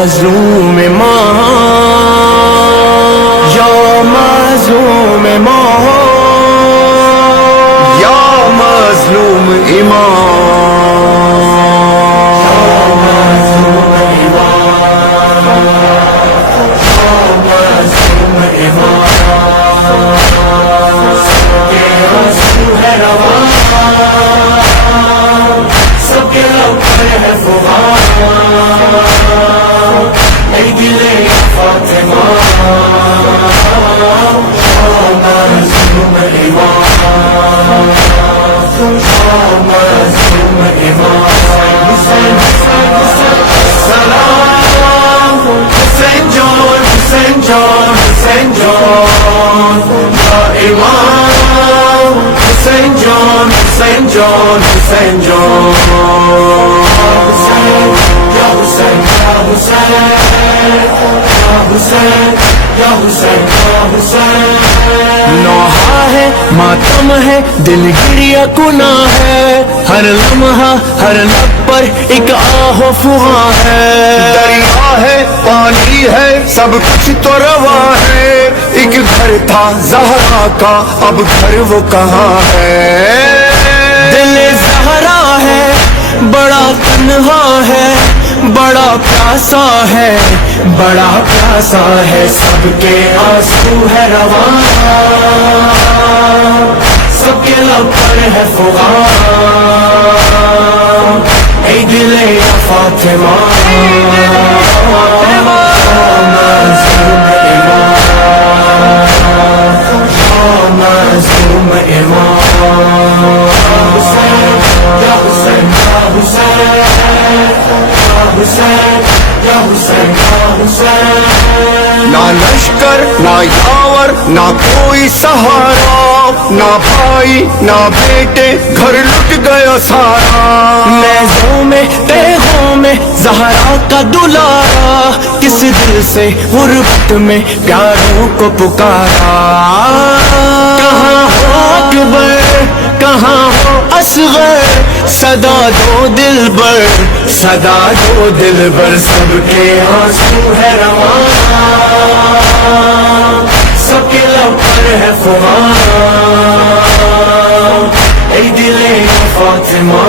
مظلوم ماں، یا مظلوم ماں، یا مظلوم نوحہ ہے، ماتم ہے، دل گریا کنا ہے، ہر لمحہ ہر لب پر ایک آہ و فغاں ہے، دریا ہے، پانی ہے، سب کچھ تو رواں ہے، ایک گھر تھا زہرا کا، اب گھر وہ کہاں ہے، دل زہرا ہے، بڑا تنہا ہے، بڑا پیاسا ہے، بڑا پیاسا ہے، سب کے آنسو ہے رواں، سب کے لب پر ہے فغاں، اے دل یا فاطمہ، نہ لشکر نہ یاور نہ کوئی سہارا، نہ بھائی نہ بیٹے، گھر لٹ گیا سارا، نیزوں میں تیغوں میں زہرا کا دلارا، کس دل سے غربت میں پیاروں کو پکارا، کہاں ہو اکبر کہاں ہو اصغر، صدا دو دلبر صدا دو دلبر، سب کے آنسو ہے رواں، سب کے لب پر ہے فغاں، اے دل فاطمہ،